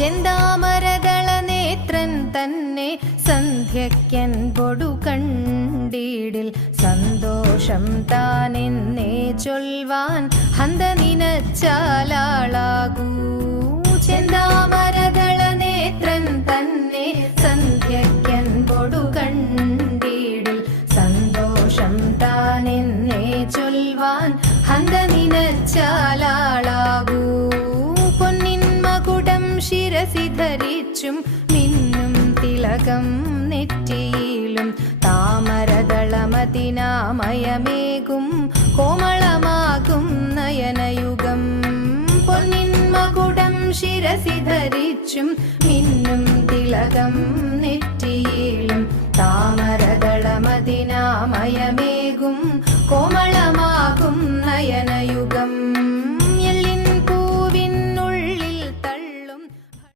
ചെന്താമരദള നേത്രൻ തന്നെ സന്ധ്യയ്ക്കൻ പൊടു കണ്ടീടിൽ സന്തോഷം താനെന്നേ ചൊൽവാൻ ഹന്ത നിനച്ചാലാളാകൂ. ചെന്താമരദള നേത്രൻ തന്നെ സന്ധ്യയ്ക്കൻ പൊടു കണ്ടീടിൽ സന്തോഷം താനെന്നേ ചൊൽവാൻ ഹന്ത നിനച്ചാലാളാകൂ. പൊന്നിൻ മകുടം ശിരസി ധരിച്ചും മിന്നും തിലകം നെറ്റിയിലും താമരദളമതിനാമയമേകും കോമളമാകും നയനയുഗം. പൊന്നിൻ മകുടം ശിരസി ധരിച്ചും മിന്നും തിലകം നെറ്റിയിലും താമരദളമതിനാമയമേകും കോമളമാകും നയനയുഗം.